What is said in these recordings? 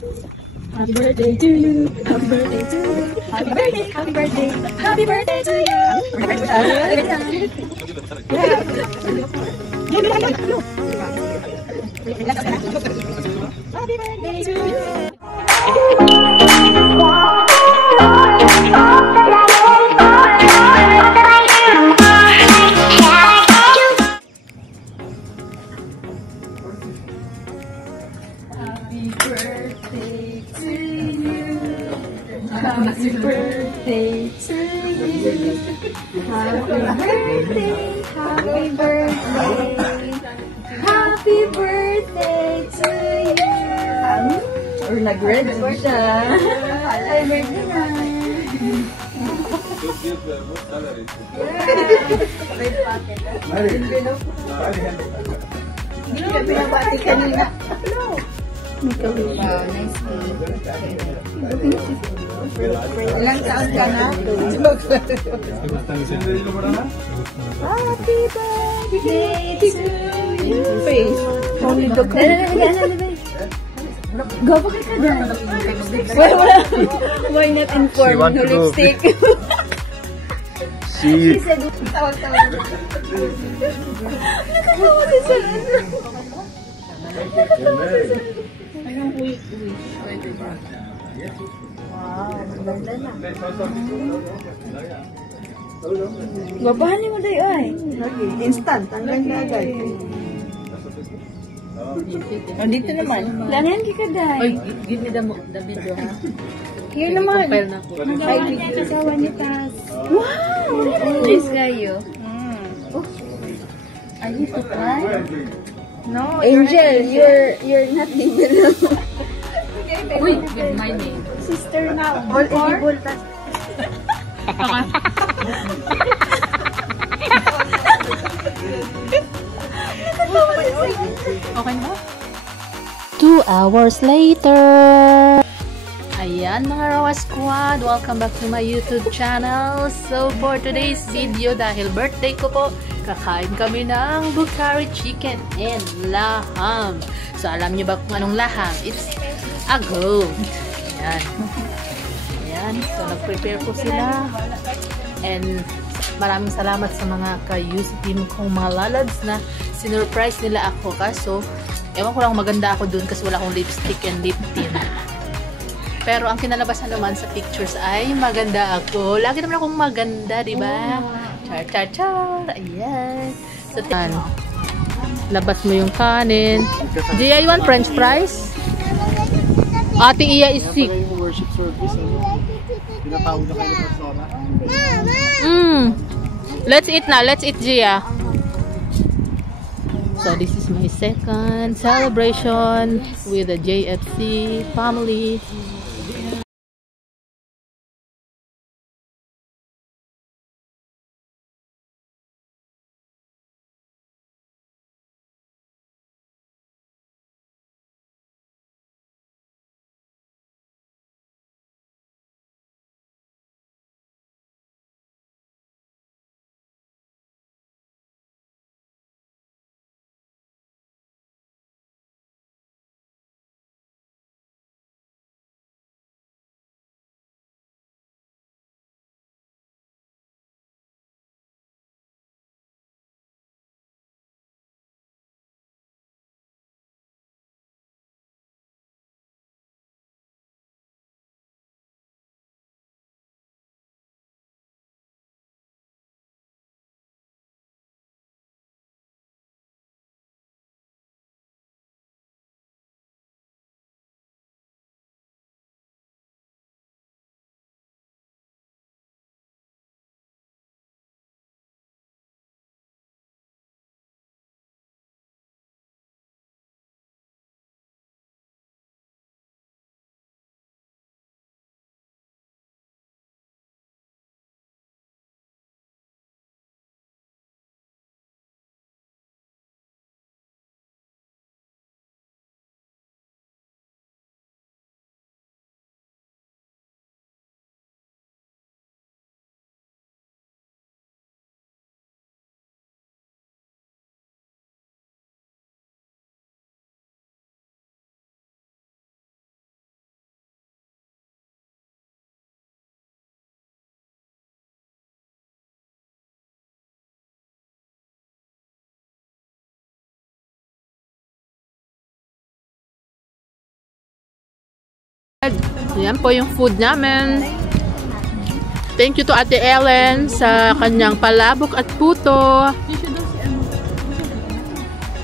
Happy birthday to you. Happy birthday to you. Happy birthday, happy birthday. Happy birthday to you. Happy birthday to you. Happy birthday to you. Happy birthday to you. Happy birthday, happy birthday. Happy birthday to you. Or nag-red siya. Happy birthday na. Hindi ka pinabati kanina. Wow, nice cake. Ilang taon ka na? Happy birthday to you. Face. Only the go pa ka dyan. Why not inform no lipstick? She said, tawag-tawag. Nakatawa si Sir. Nakatawa si Sir. Anong uwi? Wow, maganda na. Gabahan mo tayo ay. Instant, hanggang agad. Dito naman. Langan ka dahi. Oy, give me the video ha. Here naman. Compare na ko. Magawa niya kasawa ni Taz. Wow! Nice kayo. Are you to cry? No. Angel, you're not legal. Uy, with my name. Sister now. All edible. Okay na ba? 2 hours later. Ayan mga Rawa Squad, welcome back to my YouTube channel. So for today's video, dahil birthday ko po, kakain kami ng Bukhari chicken and laham. So alam niyo ba kung anong laham? It's a goat. Ayan. Ayan. So nag-prepare po sila. And maraming salamat sa mga ka-UC team kong mga lalads na sinurprise nila ako. Kaso, ewan ko lang maganda ako dun kasi wala akong lipstick and lip tint. Pero ang kinalabasan naman sa pictures ay maganda ako. Lagi naman akong maganda, di ba? Char, char, char. Ayan. So, labas mo yung kanin. Gia, you want french fries? Ate Iya is sick. Worship service. Pinatawag na kayo ng persona. Let's eat na. Let's eat, Gia. So, this is my second celebration with the JFC family. Yan po yung food namin. Thank you to Ate Ellen sa kanyang palabok at puto.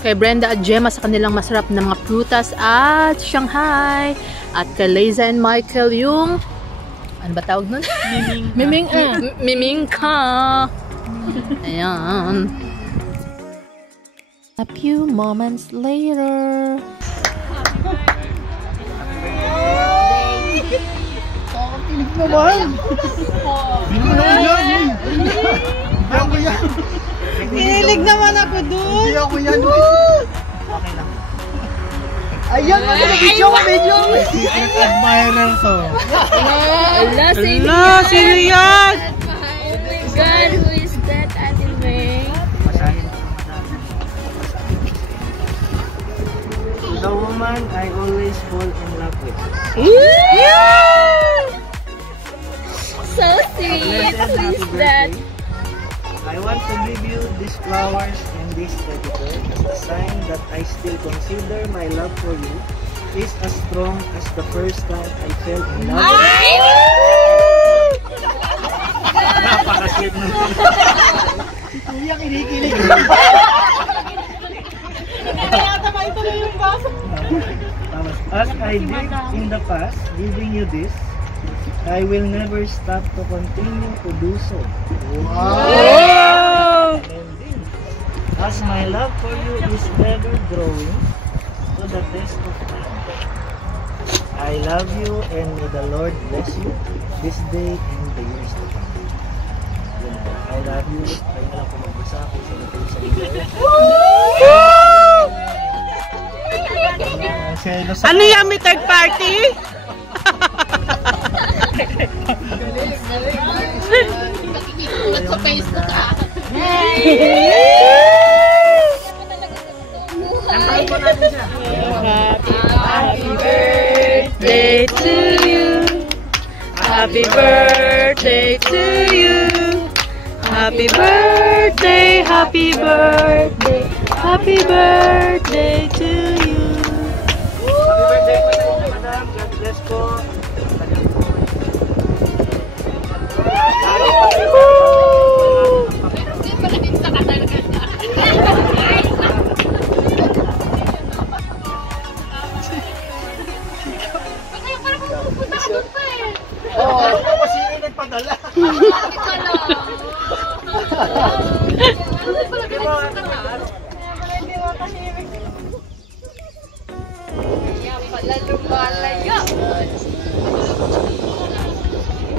Kay Brenda at Gemma sa kanilang masarap na mga prutas at Shanghai. At kay Liza and Michael yung... Ano ba tawag nun? Miming ka. Ayan. A few moments later. Kilig naman! Hindi mo naman yan! Hindi ako yan! Kinilig naman ako dun. Hindi ako yan! Okay lang. Ayan! Video! Secret admirer to! Ala, sino yan? Oh my God, who is that, Ate May? The woman I always fall in love with. So sweet. Who is that? I want to give you these flowers and this teddy bear as a sign that I still consider my love for you is as strong as the first time I fell in love with you. Napaka-sweet mo. Kuya, kinikilig! As I did in the past, giving you this, I will never stop to continue to do so. Wow! As my love for you is ever growing to the test of time. I love you and may the Lord bless you this day and the years to come. Yun po. I love you. Ay na lang po magbasa ako sa natin sa inyo. Ano yan, may third party? Sa Facebook ah. Happy birthday to you. Happy birthday to you. Happy birthday, happy birthday, happy birthday to you. Happy birthday po sa inyo, madam. God bless po. Ako kasi yung nagpadala! Pala lumalayo.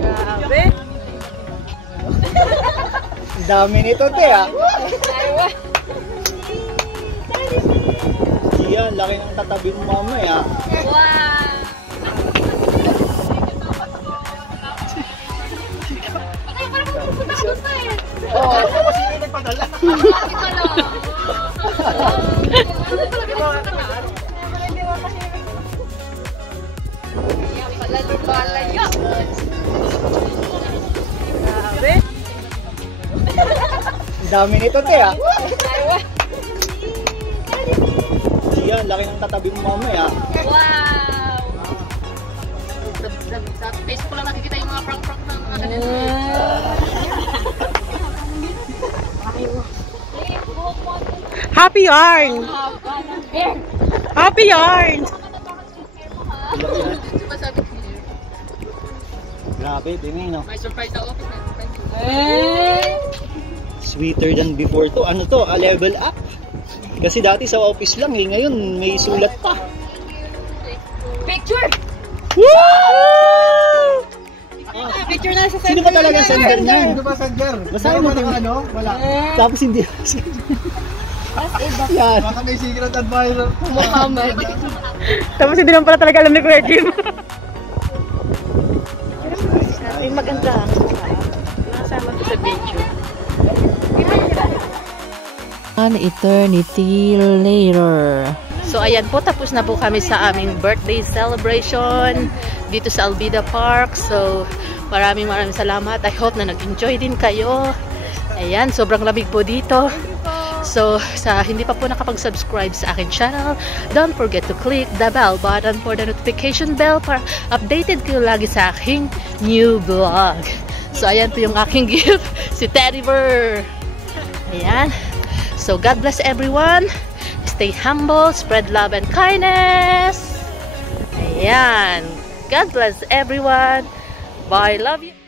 Grabe. Dami nito, te, ah! Yan, laki ng tatabi mo mamaya. Wow. Ako kasi yung nagpadala! Pala lumalayo. Grabe. Dami nito, te, ah! Yan, laki ng tatabi mo mamaya. Wow. Sa Facebook lang nakikita yung mga prank-prank ng mga ganito. Happy yarn. Happy yarn. Diba sabi ko, Grabe, tingin, no? may surprise sa office na. Sweeter than before to. Ano to? A level up. Kasi dati sa office lang, eh. Ngayon may sulat pa. Picture. Woo! Picture na sa Sino ba talaga ang sender niyan? Sino ba sender? Basahin mo ito. Ano? Wala. Tapos hindi. Yan. Baka may secret admirer. Muhammad. Tapos hindi naman pala talaga alam ni Kuya Jim. Ay, maganda. Nasama ko sa video. An eternity later. So ayan po, tapos na po kami sa aming birthday celebration dito sa Albida Park. So maraming salamat. I hope na nag-enjoy din kayo. Ayan, sobrang lamig po dito. So, sa hindi pa po nakapag-subscribe sa akin channel, don't forget to click the bell button for the notification bell para updated kayo lagi sa aking new vlog. So, ayan po yung aking gift, si Teddy Bear. Ayan. So, God bless everyone. Stay humble, spread love and kindness. Ayan. God bless everyone. Bye. Love you.